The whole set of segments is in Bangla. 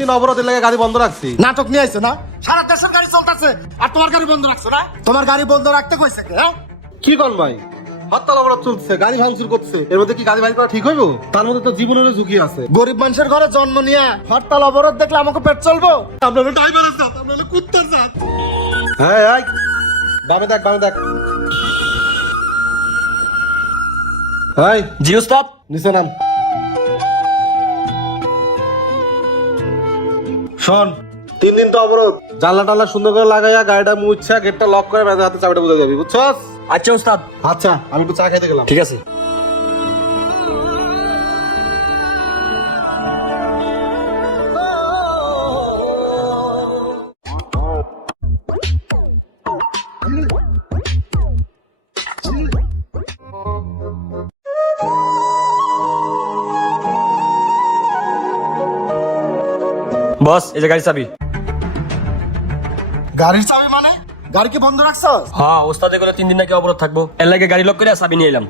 দিন অবরোধের লাগে গাড়ি বন্ধ রাখছি। নাটক নিয়ে আইছো না? সারা দেশের গাড়ি চলতেছে আর তোমার গাড়ি বন্ধ রাখছো না? তোমার গাড়ি বন্ধ রাখতে কইছে কে? কি কোন ভাই, হরতাল অবরোধ চলছে, গাড়ি ভাঙচুর করছে, এর মধ্যে কি গাড়ি বাইর করা ঠিক হইব? তার মধ্যে তো জীবনের ঝুঁকি আছে। গরিব মানুষের ঘরে জন্ম নিয়ে হরতাল অবরোধ দেখলে আমাকে পেট চলবো? আপনারা ড্রাইভারের জাত, আপনারা কুত্তার জাত। হ্যাঁ এই বামে দেখ, বামে দেখ। হাই জি উস্তাদ। নিচে নাম। শোন, 3 দিন তো অবরোধ, জানলা টাল্লা সুন্দর করে লাগাইয়া গাড়িটা মুছছা গেটটা লক করে মেয়েদের হাতে চাবিটা বুঝে যাবি, বুঝছস? আচ্ছা উস্তাদ। আচ্ছা, আমি একটু চা খাইতে গেলাম। ঠিক আছে। বস, এই যে গাড়ি চাবি। গাড়ির চাবি মানে? গাড়ি কি বন্ধ রাখছো? হ্যাঁ, ওস্তাদে গেলে 3 দিন নাকি অবরোধ থাকবো, এর লাগে গাড়ি লক করে চাবি নিয়ে এলাম।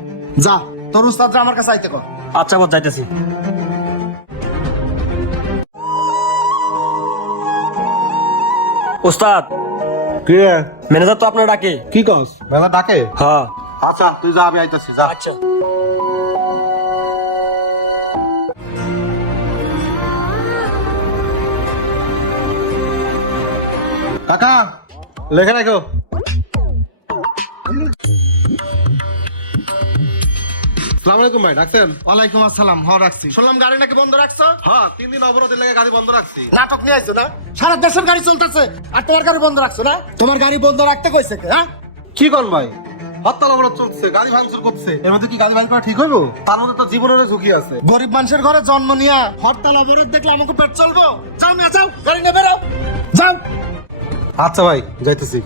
যা, তোর উস্তাদরা আমার কাছে আইতে কর। আচ্ছা বস, যাইতেছি। ওস্তাদ, কি রে? ম্যানেজার তো আপনার ডাকে। কি কস? মেলা ডাকে? হ্যাঁ। আচ্ছা তুই যা, আমি আইতাছি, যা। আচ্ছা। কাকা লেখা রাখো। আসসালামু আলাইকুম ভাই, ডাকছেন? ওয়ালাইকুম আসসালাম। রাখছি। শুনলাম গাড়ি নাকি বন্ধ রাখছো? হ্যাঁ, 3 দিন অবরোধের লাগে গাড়ি বন্ধ রাখছি। নাটক নিয়ে আইছো না? সারা দেশের গাড়ি চলতেছে আর তোমার গাড়ি বন্ধ রাখছো না? তোমার গাড়ি বন্ধ রাখতে কইছে কে? হ্যাঁ, কি কোন ভাই, হরতাল অবরোধ চলছে, গাড়ি ভাঙচুর করছে, এর মধ্যে কি গাড়ি বাইর করা ঠিক হইব? তার মধ্যে তো জীবনের ঝুঁকি আছে। গরিব মানুষের ঘরে জন্ম নিয়ে হরতাল অবরোধ দেখলে আমাকে পেট চলবো? যাও না, যাও, গাড়ি নিয়ে বেরো, যাও। আচ্ছা ভাই, যাইতেছি।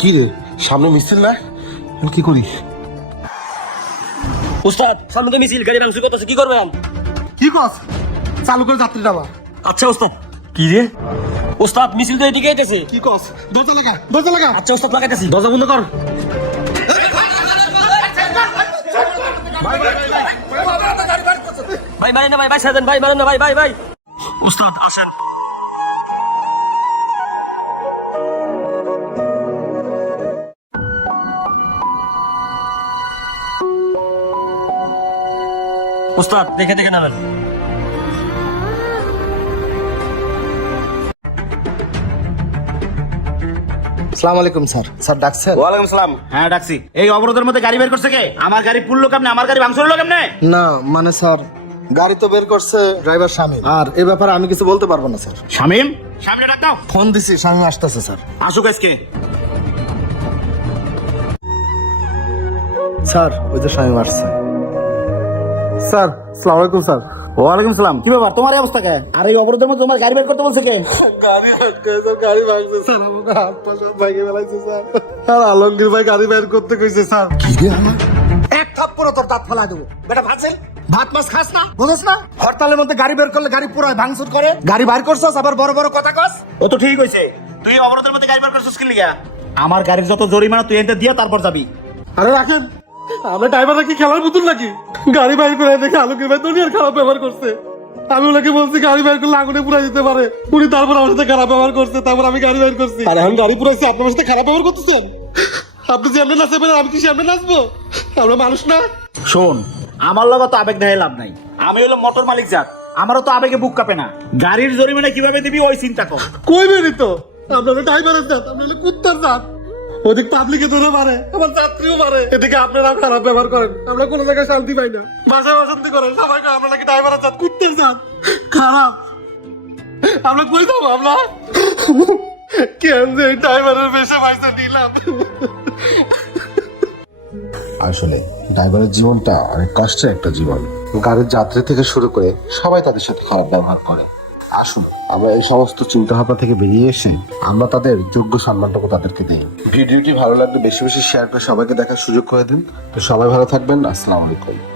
কি রে, সামনে মিছিল না? এখন কি করি? ওস্তাদ, সামনে তো মিছিল, গাড়ি ভাঙচুর করতেছে, কি করবেন? কি কস? চালু করে যাত্রী নামা। আচ্ছা ওস্তাদ। কি রে? ওস্তাদ, মিছিল তো এদিকে আইতেছে। কি কস? দরজা লাগা, দরজা লাগা। আচ্ছা ওস্তাদ, লাগাইতেছি। দরজা বন্ধ কর। ভাই মারেন না, ভাই সাজেন, ভাই মারেন না, ভাই। ওস্তাদ আসেন। ওস্তাদ, দেখে নামেন। আসসালামু আলাইকুম স্যার। স্যার ডাকছেন? ওয়ালাইকুম সালাম। হ্যাঁ ডাকছি। এই অবরোধের মধ্যে গাড়ি বের করছে কে? আমার গাড়ি পুরলো কেমনে? আমার গাড়ি ভাঙচুর হলো কেমনে? না মানে স্যার, গাড়ি তো বের করছে ড্রাইভার শামীম, আর এ ব্যাপারে আমি কিছু বলতে পারবো না স্যার। শামিম? শামিমে ডাক দাও। ফোন দিছি, শামীম আসতেছে স্যার। আসুক আজকে। স্যার, ওই যে শামীম আসছে। স্যার, আসসালামু আলাইকুম স্যার। ওয়ালাইকুম সালাম। কি ব্যাপার, তোমার এই অবস্থা কে? আর এই অবরোধের মধ্যে তোমার গাড়ি বের করতে বলছে কে? গাড়ি আটকে স্যার, গাড়ি ভাঙছে স্যার, আমাকে হাত পা সব ভাঙে ফেলাইছে স্যার। আর আলমগীর ভাই গাড়ি বের করতে কইছে স্যার। কি রে আমার? এক থাপ্পড় তোর দাঁত ফালা দেবো। বেটা ভাজেল, ভাত মাছ খাস না, বুঝছ না? হরতালের মধ্যে গাড়ি বের করলে গাড়ি পুরো ভাঙচুর করে। গাড়ি বাইর করছস, আবার বড় বড় কথা কস। ও তো ঠিক হইছে। তুই এই অবরোধের মধ্যে গাড়ি বের করছিস কি লিগা? আমার গাড়ির যত জরিমানা তুই এনতে দিয়া তারপর যাবি। আরে রাখেন, আমরা ড্রাইভাররা কি খেলার পুতুল নাকি? গাড়ি বাইর করে দেখে আলমগীর ভাই দুনিয়ার খারাপ ব্যবহার করছে। আমি ওনাকে বলছি গাড়ি বাইর করলে আগুনে পুরাই দিতে পারে, উনি তারপর আমার সাথে খারাপ ব্যবহার করছে, তারপর আমি গাড়ি বাইর করছি। আর এখন গাড়ি পুরাইছি, আপনার সাথে খারাপ ব্যবহার করতেছেন? আপনি যে এমনি নাচতে পারেন, আমি কি সামনে নাচবো? আমরা মানুষ না? শোন, আমার লগত তো আবেগ দেখাই লাভ নাই। আমি হলো মোটর মালিক জাত, আমারও তো আবেগে বুক কাঁপে না। গাড়ির জরিমানা কিভাবে দিবি ওই চিন্তা কর। কইবেনই তো, আপনারা ড্রাইভারের জাত, আপনারা কুত্তার জাত। ওদিক পাবলিকে ধরে মারে, আমার যাত্রীও মারে, এদিকে আপনারা খারাপ ব্যবহার করেন। আমরা কোনো জায়গায় শান্তি পাই না, বাসায় অশান্তি করেন সবাই। আমরা নাকি ড্রাইভারের জাত, কুত্তার জাত, খারাপ। আমরা কই যাবো? আমরা কেন যে ড্রাইভারের বেশে পয়সা নিলাম? আসলে ড্রাইভারের জীবনটা অনেক কষ্টের একটা জীবন। গাড়ির যাত্রী থেকে শুরু করে সবাই তাদের সাথে খারাপ ব্যবহার করে। আসুন আমরা এই সমস্ত চিন্তা ভাবনা থেকে বেরিয়ে এসে আমরা তাদের যোগ্য সম্মানটুকু তাদেরকে দিই। ভিডিওটি ভালো লাগলে বেশি বেশি শেয়ার করে সবাইকে দেখার সুযোগ করে দিন। তো সবাই ভালো থাকবেন। আসসালামু আলাইকুম।